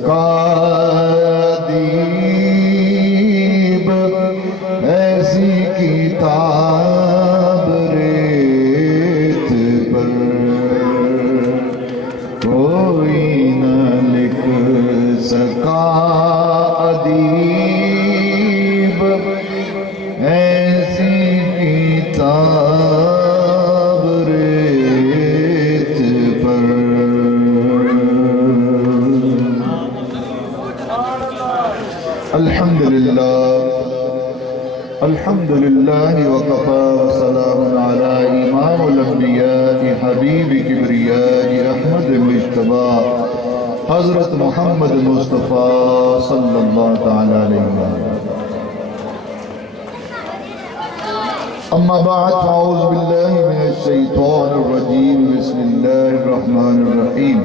کادیب ایسی کتاب ریت پر کوئی نہ لکھ سکا ادیب ایسی کتاب ریت پر الحمد لله وكفى وسلام على إمام الأنبياء حبيب كبرياء أحمد المجتبى حضرت محمد مصطفى صلى الله تعالى عليه وسلم. أما بعد فأعوذ بالله من الشيطان الرجيم بسم الله الرحمن الرحيم.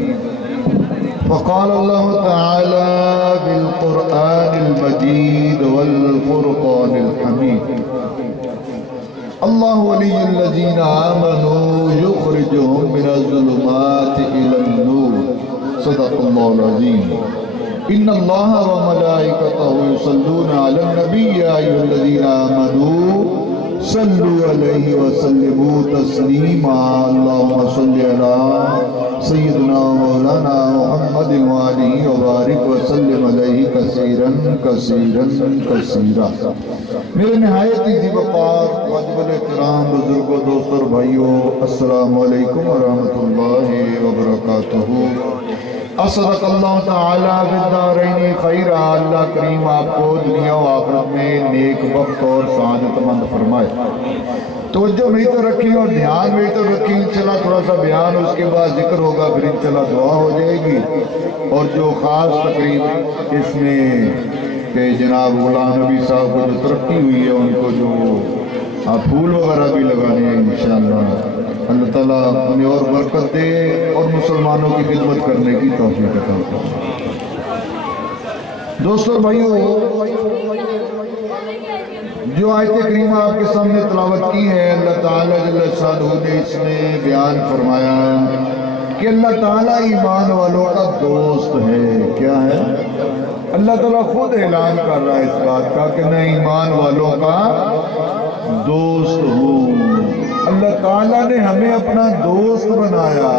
فقال الله تعالى بالقرآن المجيد والفرقان الحميد الله ولي الذين آمنوا يخرجهم من الظلمات إلى النور صدق الله العظيم. إن الله وملائكته يصلون على النبي يا أيها الذين آمنوا صلوا عليه وسلموا تسليما. اللهم صل على سیدنا مولانا محمد وآلہ وبارک وسلم علیہ کثیرا کثیرا کثیرا. میرے نہایت عزیز وقار واجب الاحترام بزرگوں دوستوں اور بھائیوں، السلام علیکم ورحمۃ اللہ وبرکاتہ. اصدق اللہ تعالیٰ فی الدارین خیرا. اللہ کریم آپ کو دنیا و آخرت میں نیک بخت اور سعادت مند فرمائے. توجہ نہیں تو رکھیں اور دھیان نہیں تو رکھیں. انشاءاللہ تھوڑا سا بیان اس کے بعد ذکر ہوگا، پھر انشاءاللہ دعا ہو جائے گی. اور جو خاص تقریب اس میں کہ جناب غلام نبی صاحب کو جو ترقی ہوئی ہے ان کو جو پھول وغیرہ بھی لگانے ہیں انشاءاللہ. اللہ تعالیٰ انہیں اور برکت دے اور مسلمانوں کی خدمت کرنے کی توفیق عطا فرمائے. دوستو بھائیو، جو آیت کریمہ آپ کے سامنے تلاوت کی ہے، اللہ تعالیٰ جل شانہ نے اس میں بیان فرمایا کہ اللہ تعالیٰ ایمان والوں کا دوست ہے. کیا ہے؟ اللہ تعالیٰ خود اعلان کر رہا ہے اس بات کا کہ میں ایمان والوں کا دوست ہوں. اللہ تعالیٰ نے ہمیں اپنا دوست بنایا،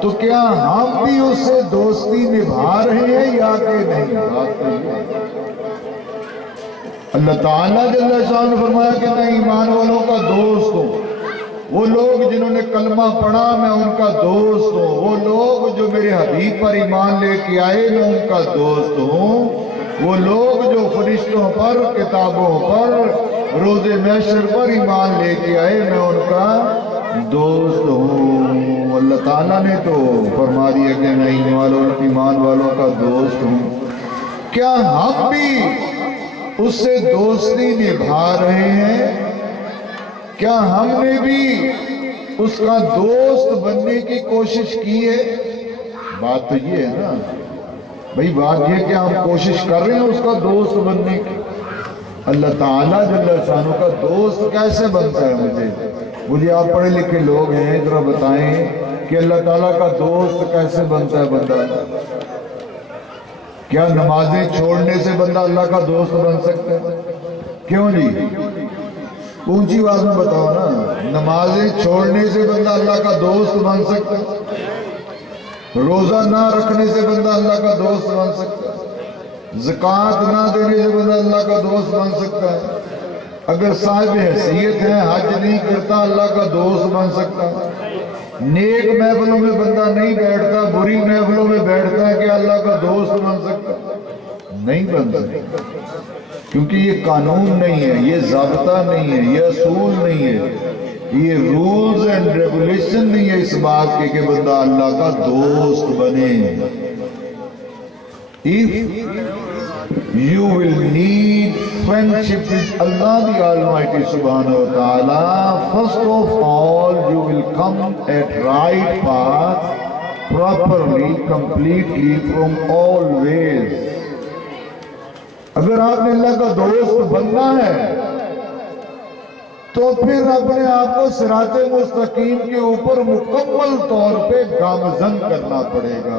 تو کیا ہم بھی اس سے دوستی نبھا رہے ہیں یا کہ نہیں؟ اللہ تعالیٰ جل شانہ نے فرمایا کہ میں ایمان والوں کا دوست ہوں. وہ لوگ جنہوں نے کلمہ پڑھا میں ان کا دوست ہوں. وہ لوگ جو میرے حبیب پر ایمان لے کے آئے میں ان کا دوست ہوں. وہ لوگ جو فرشتوں پر، کتابوں پر، روز محشر پر ایمان لے کے آئے میں ان کا دوست ہوں. اللہ تعالیٰ نے تو فرما دیا کہ میں ایمان والوں کا دوست ہوں. کیا ہم بھی اس سے دوستی نبھا رہے ہیں؟ کیا ہم نے بھی اس کا دوست بننے کی کوشش کی ہے؟ بات تو یہ ہے نا بھئی، بات یہ کہ ہم کوشش کر رہے ہیں اس کا دوست بننے کی. اللہ تعالیٰ جل شانہ کا دوست کیسے بنتا ہے؟ مجھے آپ پڑھے لکھے لوگ ہیں، ذرا بتائیں کہ اللہ تعالیٰ کا دوست کیسے بنتا ہے بندہ؟ کیا نمازیں چھوڑنے سے بندہ اللہ کا دوست بن سکتا ہے؟ کیوں جی؟ اونچی آواز میں بتاؤ نا. نمازیں چھوڑنے سے بندہ اللہ کا دوست بن سکتا ہے؟ روزہ نہ رکھنے سے بندہ اللہ کا دوست بن سکتا ہے؟ زکوٰۃ نہ دینے سے بندہ اللہ کا دوست بن سکتا ہے؟ اگر صاحب حیثیت ہے، حج نہیں کرتا، اللہ کا دوست بن سکتا ہے؟ نیک محفلوں میں بندہ نہیں بیٹھتا، بری محفلوں میں بیٹھتا ہے، کہ اللہ کا دوست بن سکتا؟ نہیں بن سکتا. کیونکہ یہ قانون نہیں ہے، یہ ضابطہ نہیں ہے، یہ اصول نہیں ہے، یہ رولز اینڈ ریگولیشن نہیں ہے اس بات کے کہ بندہ اللہ کا دوست بنے. If you will need friendship with Allah the Almighty Subhanahu wa Ta'ala, first of all you will come at right path, properly, completely, from all ways. اگر آپ نے اللہ کا دوست بننا ہے تو پھر اپنے آپ کو صراط مستقیم کے اوپر مکمل طور پہ گامزن کرنا پڑے گا.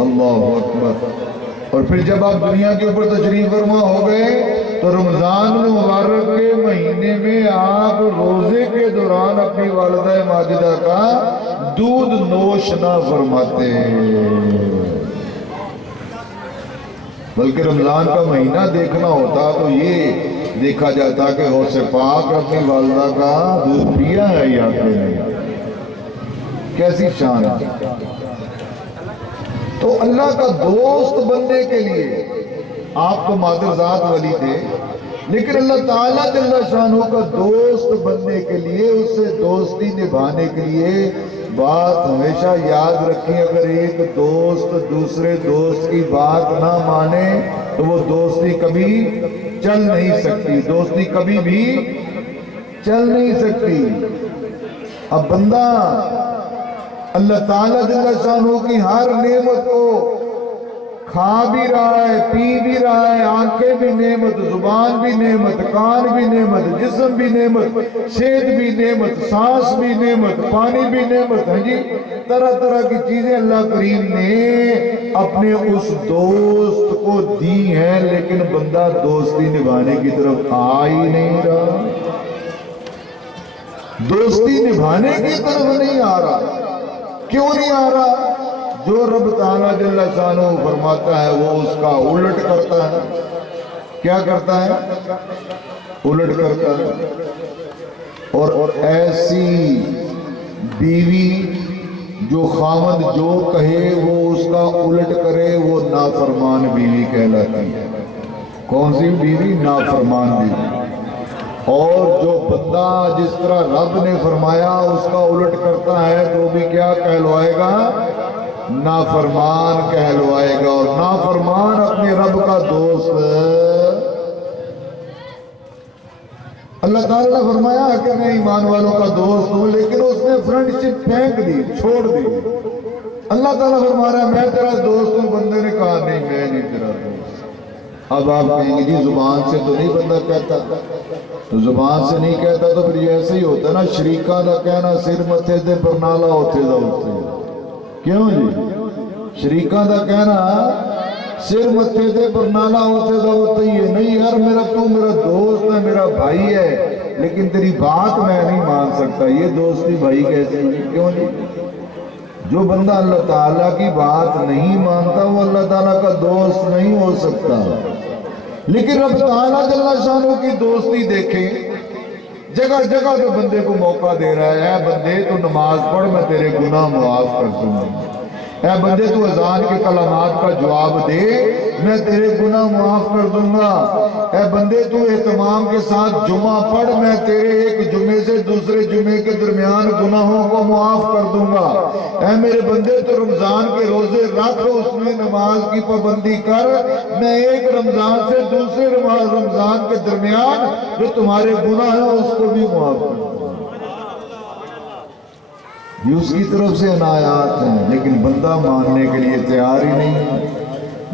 اللہ اکبر۔ اور پھر جب آپ دنیا کے اوپر تشریف فرما ہو گئے تو رمضان المبارک کے مہینے میں آپ روزے کے دوران اپنی والدہ ماجدہ کا دودھ نوش نہ فرماتے، بلکہ رمضان کا مہینہ دیکھنا ہوتا تو یہ دیکھا جاتا کہ غوث پاک اپنی والدہ کا دودھ پیا ہے یا نہیں۔ کیسی شان ہے۔ تو اللہ کا دوست بننے کے لیے آپ تو مادر ذات ولی تھے، لیکن اللہ تعالیٰ جل شانہ کا دوست بننے کے لیے، اس سے دوستی نبھانے کے لیے بات ہمیشہ یاد رکھیں، اگر ایک دوست دوسرے دوست کی بات نہ مانے تو وہ دوستی کبھی چل نہیں سکتی، دوستی کبھی بھی چل نہیں سکتی۔ اب بندہ اللہ تعالیٰ جل شانہ کی ہر نعمت کو کھا بھی رہا ہے، پی بھی رہا ہے، آنکھیں بھی نعمت، زبان بھی نعمت، کان بھی نعمت، جسم بھی نعمت، صحت بھی نعمت، سانس بھی نعمت، پانی بھی نعمت ہے جی، طرح طرح کی چیزیں اللہ کریم نے اپنے اس دوست کو دی ہیں، لیکن بندہ دوستی نبھانے کی طرف آ ہی نہیں رہا، دوستی نبھانے کی طرف نہیں آ رہا۔ کیوں نہیں آ رہا؟ جو رب تعالیٰ جل شانہ فرماتا ہے وہ اس کا الٹ کرتا ہے۔ کیا کرتا ہے؟ الٹ کرتا ہے۔ اور ایسی بیوی جو خاوند جو کہے وہ اس کا الٹ کرے وہ نافرمان بیوی کہلاتی ہے۔ کون سی بیوی؟ نافرمان بیوی۔ اور جو بندہ جس طرح رب نے فرمایا اس کا الٹ کرتا ہے تو بھی کیا کہلوائے گا؟ نافرمان کہلوائے گا۔ اور نافرمان اپنے رب کا دوست، اللہ تعالیٰ نے فرمایا کہ میں ایمان والوں کا دوست ہوں، لیکن اس نے فرینڈ شپ پھینک دی، چھوڑ دی۔ اللہ تعالیٰ فرما رہا ہے میں تیرا دوست ہوں، بندے نے کہا نہیں میں نہیں تیرا دوست۔ اب آپ کہیں گے جی زبان سے تو نہیں بندہ کہتا، تو زبان سے نہیں کہتا تو پھر یہ ایسے ہی ہوتا ہے نا، شریکاں دا کہنا سر متھے دے پر نالا ہوتے دا ہوتے۔ کیوں جی؟ شریکاں دا کہنا سر متھے دے پر نالا ہوتے دا ہوتے ہی ہے، نہیں یار تو میرا دوست ہے، میرا بھائی ہے، لیکن تیری بات میں نہیں مان سکتا، یہ دوستی بھائی کیسے ہوئی؟ کیوں جی؟ جو بندہ اللہ تعالیٰ کی بات نہیں مانتا وہ اللہ تعالیٰ کا دوست نہیں ہو سکتا۔ لیکن رب تعالیٰ جل شانہ کی دوستی دیکھیں، جگہ جگہ پہ بندے کو موقع دے رہا ہے، اے بندے تو نماز پڑھ میں تیرے گناہ معاف کر دوں گا، اے بندے تو اذان کے کلمات کا جواب دے میں تیرے گناہ معاف کر دوں گا، اے بندے تو اہتمام کے ساتھ جمعہ پڑھ میں تیرے ایک جمعے سے دوسرے جمعے کے درمیان گناہوں کو معاف کر دوں گا، اے میرے بندے تو رمضان کے روزے رکھ اس میں نماز کی پابندی کر، میں ایک رمضان سے دوسرے رمضان کے درمیان جو تمہارے گناہ ہیں اس کو بھی معاف کر دوں گا۔ یہ اس کی طرف سے عنایات ہیں، لیکن بندہ ماننے کے لیے تیار ہی نہیں ہے۔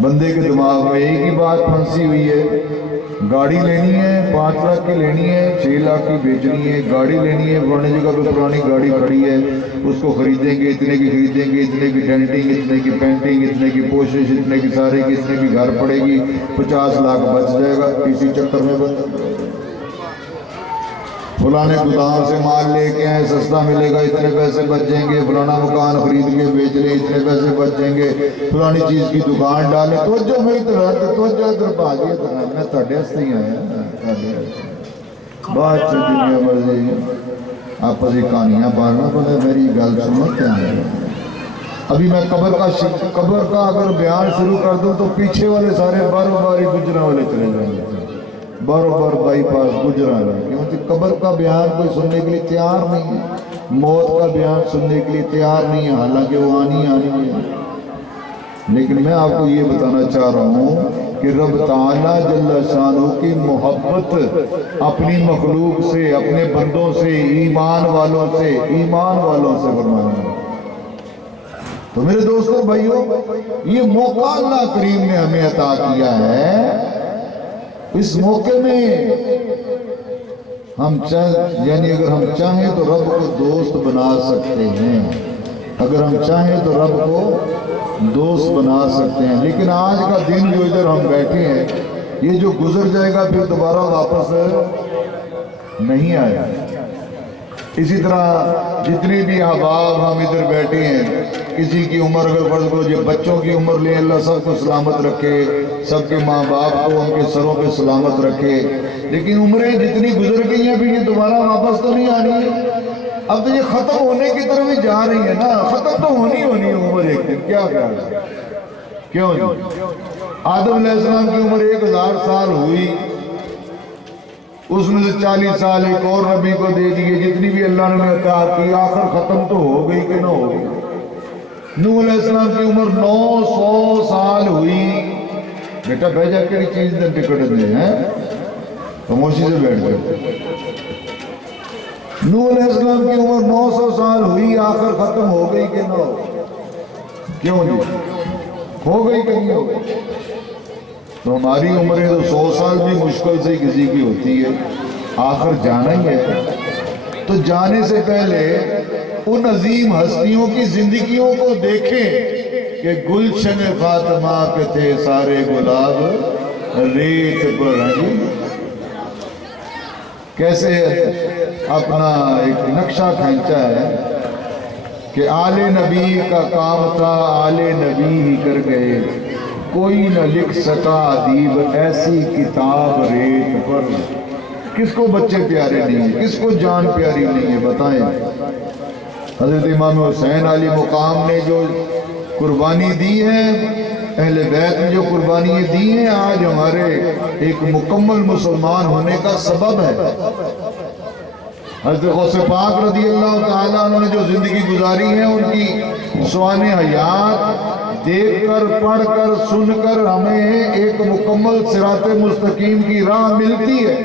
بندے کے دماغ میں ایک ہی بات پھنسی ہوئی ہے، گاڑی لینی ہے 5 لاکھ کی لینی ہے، 6 لاکھ کی بیچنی ہے، گاڑی لینی ہے پرانے جگہ پہ پرانی گاڑی کھڑی ہے، اس کو خریدیں گے اتنے کی خریدیں گے، اتنے کی ڈینٹنگ، اتنے کی پینٹنگ، اتنے کی پوشش، اتنے کی سارے کی، اتنے کی گھر پڑے گی، 50 لاکھ بچ جائے گا، اسی چکر میں بندہ فلانے گودام سے مال لے کے آئے سستا ملے گا اتنے پیسے بچ جائیں گے، فلانا مکان خرید کے بیچ لے اتنے پیسے بچ جائیں گے، فلانی چیز کی دکان ڈالے، توجہ میں توجہ ادھر بھاگی ادھر میں تھوڑے ہستے ہی آیا بات سے دنیا مرضی آپس ہی کہانیاں بارنا پڑے، میری گل سنو کیا ہے۔ ابھی میں قبر کا اگر بیان شروع کر دوں تو پیچھے والے سارے باروں باری گجرا والے چلے جائیں گے، باروں بار بائی پاس گجرا ہے، کیونکہ قبر کا بیان کوئی سننے کے لیے تیار نہیں ہے، موت کا بیان سننے کے لیے تیار نہیں ہے، حالانکہ وہ آنی ہے۔ لیکن میں آپ کو یہ بتانا چاہ رہا ہوں کہ رب تعالیٰ جل شانہ کی محبت اپنی مخلوق سے، اپنے بندوں سے، ایمان والوں سے فرمانا ہے۔ تو میرے دوستوں بھائیوں، یہ موقع اللہ کریم نے ہمیں عطا کیا ہے، اس موقع میں یعنی اگر ہم چاہیں تو رب کو دوست بنا سکتے ہیں، اگر ہم چاہیں تو رب کو دوست بنا سکتے ہیں، لیکن آج کا دن جو ادھر ہم بیٹھے ہیں یہ جو گزر جائے گا پھر دوبارہ واپس نہیں آیا۔ اسی طرح جتنے بھی احباب ہم ادھر بیٹھے ہیں، کسی کی عمر اگر فرض کرو جو بچوں کی عمر لے، اللہ سب کو سلامت رکھے، سب کے ماں باپ کو ان کے سروں پہ سلامت رکھے، لیکن عمریں جتنی گزر گئی ہیں پھر یہ دوبارہ واپس تو نہیں آنی ہے۔ اب تو یہ ختم ہونے کی طرف ہی جا رہی ہے نا، ختم تو ہونی ہے عمر ایک دن، کیا خیال ہے؟ کیوں جی؟ آدم علیہ السلام کی عمر 1000 سال ہوئی، اس میں سے 40 سال ایک اور نبی کو دے دیے، جتنی بھی اللہ نے عطا کی آخر ختم تو ہو گئی کہ نہ ہو گئی۔ نوح علیہ السلام کی عمر 900 سال ہوئی، بیٹا بھیجا کری چیز دن ٹکٹ دے ہیں خاموشی سے بیٹھ گئے۔ نوح علیہ السلام کی عمر 900 سال ہوئی، آخر ختم ہو گئی کہ نہ ہو گئی؟ کیوں جی؟ ہو گئی کہ نہیں ہو گئی؟ تو ہماری عمریں تو 100 سال بھی مشکل سے کسی کی ہوتی ہے، آخر جانا ہی ہے۔ تو جانے سے پہلے ان عظیم ہستیوں کی زندگیوں کو دیکھیں کہ گلشن فاطمہ کے تھے سارے گلاب ریت پر ہیں، کیسے اپنا ایک نقشہ کھینچا ہے کہ آل نبی کا کام تھا آل نبی ہی کر گئے، کوئی نہ لکھ سکا ادیب ایسی کتاب ریت پر۔ کس کو بچے پیارے نہیں ہیں، کس کو جان پیاری نہیں ہے بتائیں؟ حضرت امام حسین علی مقام نے جو قربانی دی ہے، اہل بیت نے جو قربانیاں دی ہیں، آج ہمارے ایک مکمل مسلمان ہونے کا سبب ہے۔ حضرت غوث پاک رضی اللہ تعالیٰ عنہ نے جو زندگی گزاری ہے، ان کی سوانح حیات دیکھ کر، پڑھ کر، سن کر ہمیں ایک مکمل صراط مستقیم کی راہ ملتی ہے،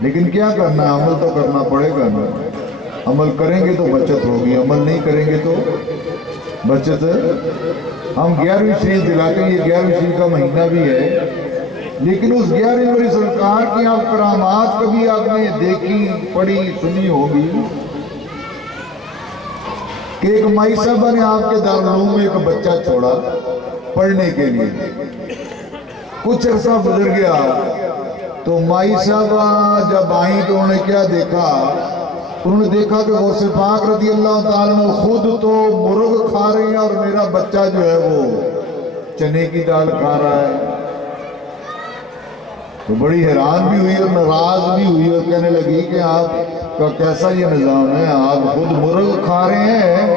لیکن کیا کرنا ہے؟ عمل تو کرنا پڑے گا نا۔ عمل کریں گے تو بچت ہوگی، عمل نہیں کریں گے تو بچت۔ ہم 11ویں شریف دلاتے ہیں، یہ 11ویں شریف کا مہینہ بھی ہے، لیکن اس 11ویں بڑی سرکار کی آپ کرامات کبھی آپ نے دیکھی، پڑھی، سنی ہوگی کہ ایک مائی صاحبہ نے آپ کے دارالعلوم میں ایک بچہ چھوڑا پڑھنے کے لیے۔ کچھ عرصہ گزر گیا تو مائی صاحبہ جب آئیں تو انہوں نے کیا دیکھا؟ انہوں نے دیکھا کہ غوث پاک رضی اللہ تعالیٰ عنہ خود تو مرغ کھا رہے ہیں اور میرا بچہ جو ہے وہ چنے کی دال کھا رہا ہے۔ تو بڑی حیران بھی ہوئی اور ناراض بھی ہوئی اور کہنے لگی کہ آپ کا کیسا یہ نظام ہے، آپ خود مرغ کھا رہے ہیں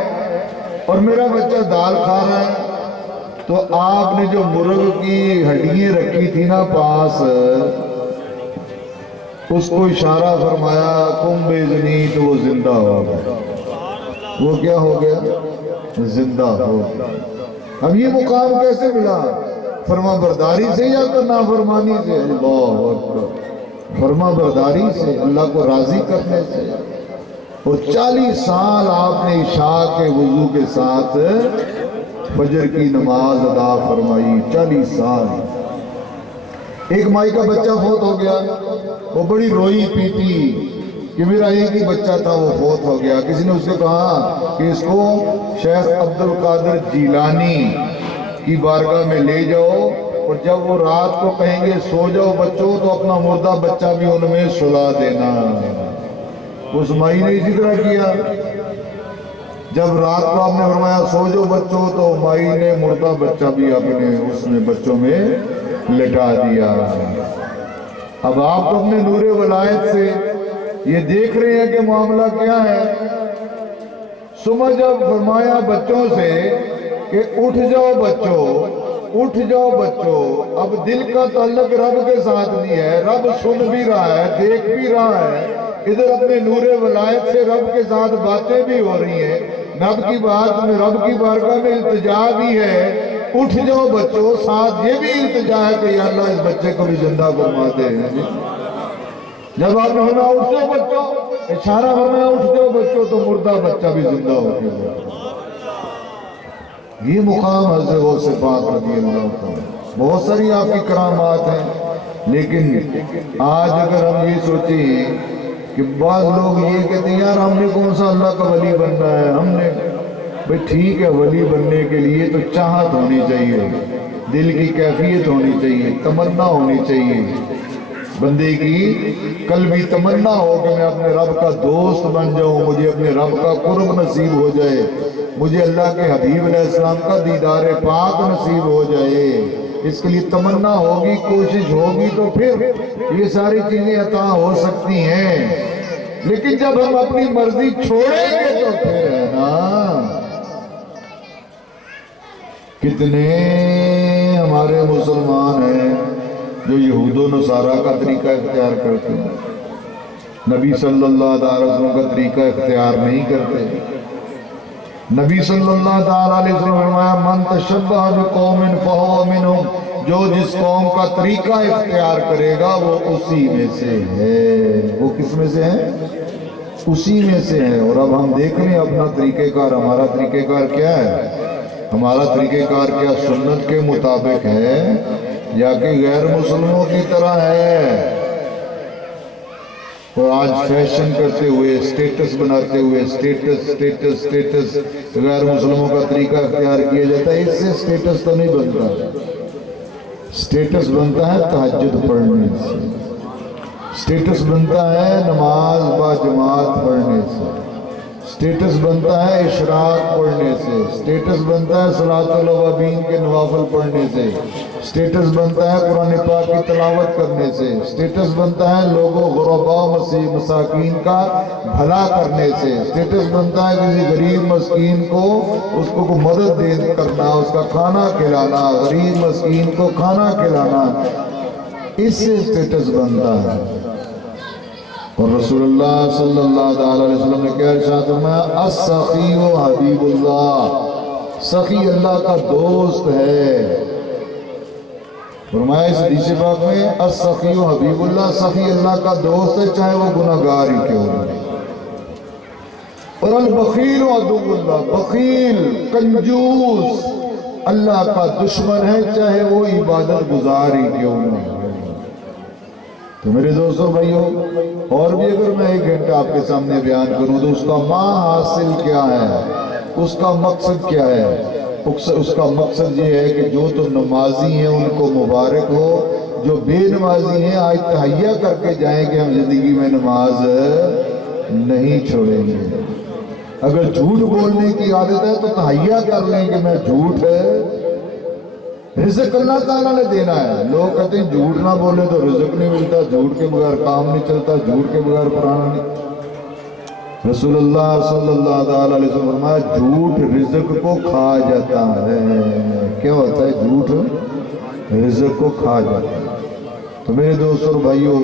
اور میرا بچہ دال کھا رہا ہے۔ تو آپ نے جو مرغ کی ہڈیاں رکھی تھی نا پاس، اس کو اشارہ فرمایا کم بیزنی، تو وہ زندہ ہو گیا۔ وہ کیا ہو گیا؟ زندہ ہو گیا۔ اب یہ مقام کیسے ملا؟ فرما برداری سے یا تو نافرمانی سے؟ اللہ اکبر، فرما برداری سے، اللہ کو راضی کرنے سے۔ اور 40 سال آپ نے عشاء کے وضو کے ساتھ فجر کی نماز ادا فرمائی، 40 سال۔ ایک مائی کا بچہ فوت ہو گیا، وہ بڑی روئی پیٹی کہ میرا ایک ہی بچہ تھا وہ فوت ہو گیا۔ کسی نے اس سے کہا کہ اس کو شیخ عبد القادر جیلانی کی بارگاہ میں لے جاؤ، اور جب وہ رات کو کہیں گے سو جاؤ بچوں، تو اپنا مردہ بچہ بھی ان میں سلا دینا۔ اس مائی نے اسی طرح کیا، جب رات کو آپ نے فرمایا سو جاؤ بچوں، تو مائی نے مردہ بچہ بھی اپنے اس میں بچوں میں لٹا دیا۔ اب آپ تو اپنے نور ولایت سے یہ دیکھ رہے ہیں کہ معاملہ کیا ہے۔ صبح جب فرمایا بچوں سے کہ اٹھ جاؤ بچوں، اٹھ جاؤ بچوں، اب دل کا تعلق رب کے ساتھ بھی ہے، رب سن بھی رہا ہے، دیکھ بھی رہا ہے، ادھر اپنے نور ولایت سے رب کے ساتھ باتیں بھی ہو رہی ہیں، رب کی بات میں، رب کی بارگاہ میں التجا بھی ہے، اٹھ جاؤ بچوں، ساتھ یہ بھی التجا ہے کہ یا اللہ اس بچے کو بھی زندہ فرما دے۔ جب آپ نے فرمایا اٹھ جاؤ بچوں، اشارہ فرمایا اٹھ جاؤ بچوں، تو مردہ بچہ بھی زندہ ہو گیا۔ یہ مقام حضرت غوث پاک رضی اللہ تعالیٰ۔ بہت ساری آپ کی کرامات ہیں، لیکن آج اگر ہم یہ سوچیں کہ بعض لوگ یہ کہتے ہیں یار ہم نے کون سا اللہ کا ولی بننا ہے، ہم نے بھئی ٹھیک ہے، ولی بننے کے لیے تو چاہت ہونی چاہیے، دل کی کیفیت ہونی چاہیے، تمنا ہونی چاہیے، بندے کی قلبی تمنا ہو کہ میں اپنے رب کا دوست بن جاؤں، مجھے اپنے رب کا قرب نصیب ہو جائے، مجھے اللہ کے حبیب علیہ السلام کا دیدار پاک نصیب ہو جائے۔ اس کے لیے تمنا ہوگی، کوشش ہوگی تو پھر یہ ساری چیزیں عطا ہو سکتی ہیں۔ لیکن جب ہم اپنی مرضی چھوڑیں گے تو پھر ہے نا، کتنے ہمارے مسلمان ہیں جو یہود و نصارہ کا طریقہ اختیار کرتے ہیں، نبی صلی اللہ علیہ وسلم کا طریقہ اختیار نہیں کرتے۔ نبی صلی اللہ علیہ وسلم نے فرمایا من تشبہ بقوم فہو منہم، جو جس قوم کا طریقہ اختیار کرے گا وہ اسی میں سے ہے۔ وہ کس میں سے ہے؟ اسی میں سے ہے۔ اور اب ہم دیکھ لیں اپنا طریقہ کار، ہمارا طریقہ کار کیا ہے؟ ہمارا طریقہ کار کیا سنت کے مطابق ہے یا کہ غیر مسلموں کی طرح ہے؟ اور آج فیشن کرتے ہوئے، سٹیٹس بناتے ہوئے، سٹیٹس غیر مسلموں کا طریقہ اختیار کیا جاتا ہے۔ اس سے سٹیٹس تو نہیں بنتا، سٹیٹس بنتا ہے تہجد پڑھنے سے، سٹیٹس بنتا ہے نماز با جماعت پڑھنے سے، سٹیٹس بنتا ہے اشراق پڑھنے سے، سٹیٹس بنتا ہے صلاۃ الاوابین کے نوافل پڑھنے سے، سٹیٹس بنتا ہے قرآن پاک کی تلاوت کرنے سے، سٹیٹس بنتا ہے لوگوں غرباء مساکین کا بھلا کرنے سے، سٹیٹس بنتا ہے کسی غریب مسکین کو اس کو مدد کرنا، اس کا کھانا کھلانا، غریب مسکین کو کھانا کھلانا، اس سے سٹیٹس بنتا ہے۔ اور رسول اللہ صلی اللہ علیہ وسلم نے کیا ارشاد فرمایا السخی حبیب اللہ، سخی اللہ کا دوست ہے۔ فرمایا اس حدیث پاک میں السخی حبیب اللہ، سخی اللہ کا دوست ہے چاہے وہ گناہگار ہی کیوں ہو۔ اور البخیل عدو اللہ، بخیل کنجوس اللہ کا دشمن ہے چاہے وہ عبادت گزار ہی کیوں نہ ہو۔ تو میرے دوستوں بھائیوں، اور بھی اگر میں ایک گھنٹہ آپ کے سامنے بیان کروں تو اس کا ماں حاصل کیا ہے، اس کا مقصد کیا ہے؟ اس کا مقصد یہ ہے کہ جو تو نمازی ہیں ان کو مبارک ہو، جو بے نمازی ہیں آج تہیہ کر کے جائیں کہ ہم زندگی میں نماز نہیں چھوڑیں گے۔ اگر جھوٹ بولنے کی عادت ہے تو تہیہ کر لیں کہ میں جھوٹ رزق اللہ تعالیٰ نے دینا ہے۔ لوگ کہتے ہیں جھوٹ نہ بولے تو رزق نہیں ملتا، جھوٹ کے بغیر کام نہیں چلتا، جھوٹ کے بغیر پرانا نہیں۔ رسول اللہ صلی اللہ علیہ وسلم فرمایا جھوٹ رزق کو کھا جاتا ہے۔ کیا ہوتا ہے؟ جھوٹ رزق کو کھا جاتا ہے۔ تو میرے دوستوں اور بھائیوں،